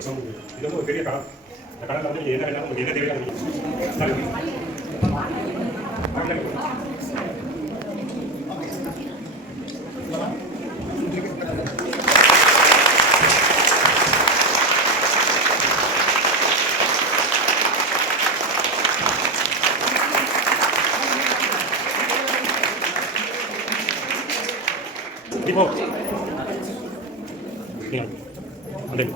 சமூகம். இது வந்து ஒரு பெரிய கடன். இந்த கடனில் வந்து என்ன வேணாலும் என்ன தேவையான வந்து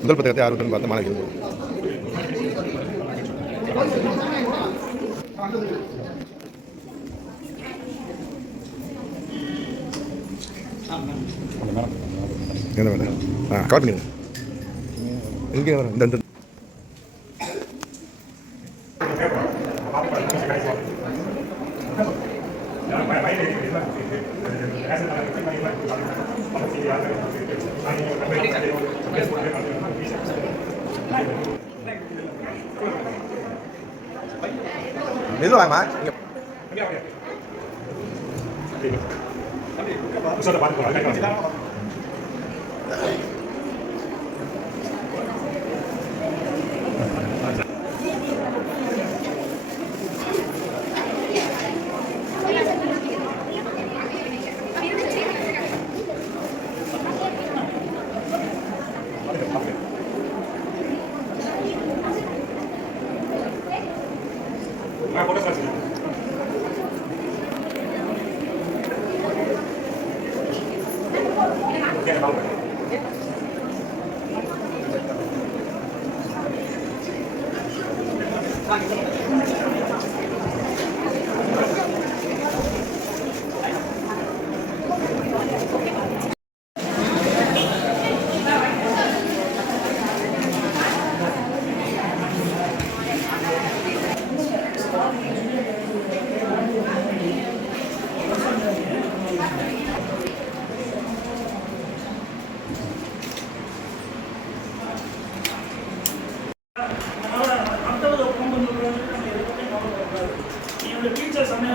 முதல் பத்திரத்தை ஆர்வத்துடன் பார்த்து மாலை என்ன வேணும் ஆ 부산에 많은 걸 알고 있는 거 아, 보내가지고.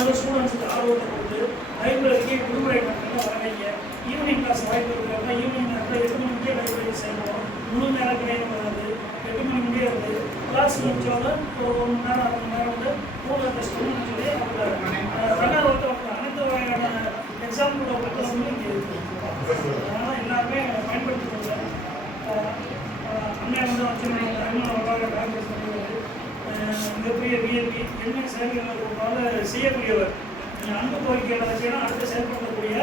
டீச்சர்ஸ் ஸ்டூடெண்ட்ஸுக்கு ஆர்வத்தை கொடுத்து லைப்ரரிக்கு விடுமுறை நாட்களில் வரவைங்க ஈவினிங் கிளாஸ் வாய்ப்பு இருக்கிறதா ஈவினிங் நேரத்தில் எட்டு மணிக்கே லைப்ரரி செய்வோம் முழு நேரம் கிடையாது வராது எட்டு மணி முடியாது கிளாஸ் முடிச்சாலும் ஒரு ஒரு மணி நேரம் அரை மணி நேரம் வந்து மூணு டெஸ்ட் சொல்லி அவங்க தனியார் ஒருத்தவங்க அனைத்து வகையான எக்ஸாம்பிளோட புத்தகம் இங்கே இருக்குது அதனால் எல்லாருமே பயன்படுத்திக்கொள்ள அண்ணன் வந்து வச்சு அண்ணன் வராக காங்கிரஸ் பண்ணிடுவார் மிகப்பெரிய விஐபி என்ன கொடுத்தாலும் செய்யக்கூடியவர். அன்பு கோரிக்கைகளை வச்சுன்னா அடுத்து செயல்படுத்தக்கூடிய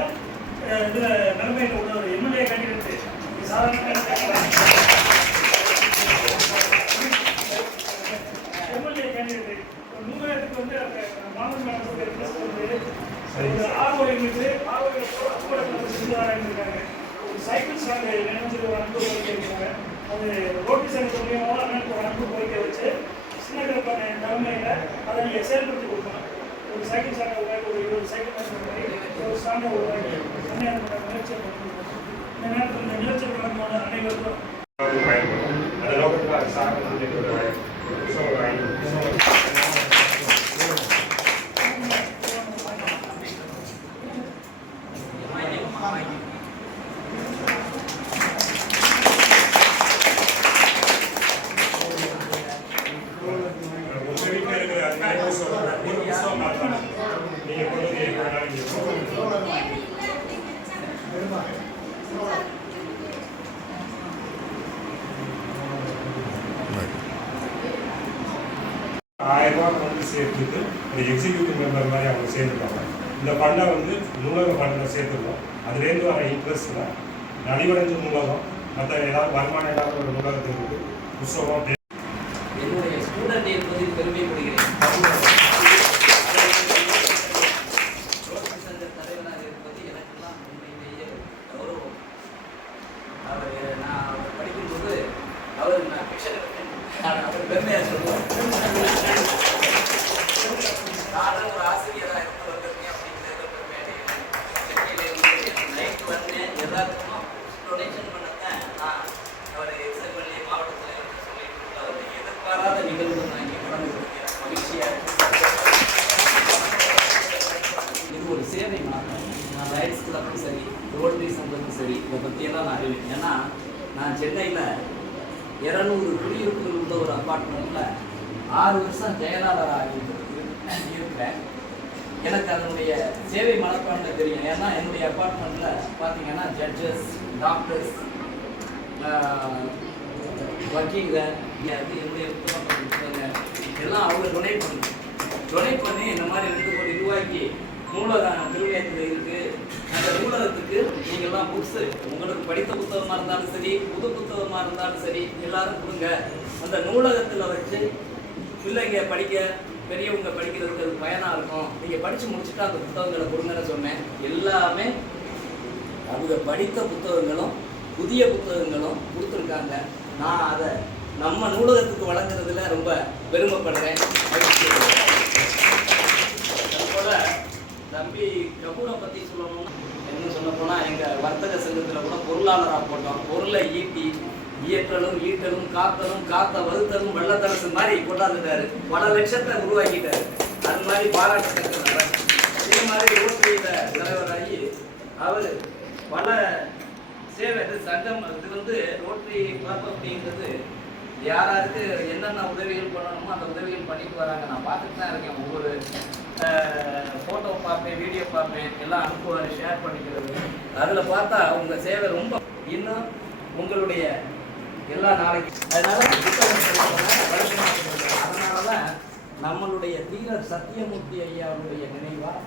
இதில் நிலைமையில் உள்ளவர் என்னுடைய கேண்டிடேட் சாதாரண எம்எல்ஏ கேண்டிடேட் நூறாயிரத்துக்கு வந்து மாமன் மேடம் வந்து ஆர்வம் எங்களுக்கு ஆர்வம் செஞ்சுறாங்க ஒரு சைக்கிள் ஸ்டாண்ட் நினைஞ்சு ஒரு அன்பு கோரிக்கை இருக்காங்க. அது ரோட்டு சங்கத்து மூலியமாக அன்பு கோரிக்கை வச்சு சின்னங்களுக்கான தலைமையில் அதை நீங்கள் செயல்படுத்தி கொடுக்கணும் ஒரு சைக்கிள் சாண்டை உருவாக்கி ஒரு இருபது சைக்கிள் ஸ்டாண்ட் மாதிரி ஒரு சாண்டை உருவாக்கி அண்ணன் முயற்சி பண்ணிருக்கோம் இந்த நேரத்தில் இந்த நிகழ்ச்சி கலந்து கொண்ட அனைவருக்கும் அந்த லோகத்தில் அது சார்ந்து ஒரு புதுசாக ஒரு ஐநூறு உங்க வீட்டில் இருக்கிற அது மாதிரி புதுசா ஒரு புதுசாக மாற்றலாம் நீங்கள் கொண்டு வந்து எப்போ வேணாலும் இங்கே ஆயிரம் ரூபாய் வந்து சேர்த்துட்டு இந்த எக்ஸிக்யூட்டிவ் மெம்பர் மாதிரி அவங்க சேர்ந்துருக்காங்க இந்த ஃபண்டை வந்து நூலக ஃபண்டில் சேர்த்துருக்கோம் அதுலேருந்து வர இன்ட்ரெஸ்ட்டில் நலிவடைஞ்ச நூலகம் மற்ற ஏதாவது வருமானம் ஏதாவது ஒரு நூலகத்துக்கு புஸ்தகம் இதை பற்றியெல்லாம் நான் அறிவேன். ஏன்னா நான் சென்னையில் இரநூறு குடியிருப்புகள் உள்ள ஒரு அப்பார்ட்மெண்ட்டில் ஆறு வருஷம் ஜெயலலிதா இருக்கிறேன் எனக்கு அதனுடைய சேவை மனப்பான்மை தெரியும். ஏன்னா என்னுடைய அப்பார்ட்மெண்ட்டில் பார்த்தீங்கன்னா ஜட்ஜஸ் டாக்டர்ஸ் வக்கீங்க அது என்னுடைய புத்தகம் எல்லாம் அவங்க டொனேட் பண்ணி டொனேட் பண்ணி இந்த மாதிரி ரெண்டு கோடி ரூபாய்க்கு நூலகம் திருவிழாத்தில் இருக்கு. அந்த நூலகத்துக்கு நீங்கள்லாம் புக்ஸு உங்களுக்கு படித்த புத்தகமாக இருந்தாலும் சரி புது புத்தகமாக இருந்தாலும் சரி எல்லாரும் கொடுங்க. அந்த நூலகத்தில் வச்சு பிள்ளைங்க படிக்க பெரியவங்க படிக்கிறதுக்கு அது பயனாக இருக்கும். நீங்கள் படித்து முடிச்சுட்டு அந்த புத்தகங்களை கொடுங்கன்னு சொன்னேன். எல்லாமே அவங்க படித்த புத்தகங்களும் புதிய புத்தகங்களும் கொடுத்துருக்காங்க. நான் அதை நம்ம நூலகத்துக்கு வழங்குறதுல ரொம்ப பெருமைப்படுறேன். தம்பி கபூரை பற்றி சொல்லணும்னா என்ன சொல்ல போனால் எங்கள் வர்த்தக சங்கத்தில் கூட பொருளாளராக போட்டோம். பொருளை ஈட்டி இயற்றலும் ஈட்டலும் காத்தலும் காத்த வகுத்தலும் வெள்ளத்தரசு மாதிரி கொண்டாந்துட்டாரு. பல லட்சத்தை உருவாக்கிட்டாரு. அது மாதிரி பாராட்டத்தக்க இதே மாதிரி ரோட்டரியில் தலைவராகி அவர் பல சேவை சங்கம் இது வந்து ரோட்டரி கிளப் அப்படிங்கிறது யாராருக்கு என்னென்ன உதவிகள் பண்ணணுமோ அந்த உதவிகள் பண்ணிட்டு வராங்க. நான் பார்த்துட்டு தான் இருக்கேன். ஒவ்வொரு ஃபோட்டோ பார்ப்பேன் வீடியோ பார்ப்பேன். எல்லாம் அனுப்புவார் ஷேர் பண்ணிக்கிறது. அதில் பார்த்தா உங்கள் சேவை ரொம்ப இன்னும் உங்களுடைய எல்லா நாளைக்கு அதனால அதனால தான் நம்மளுடைய தீரர் சத்தியமூர்த்தி ஐயாவுடைய நினைவாக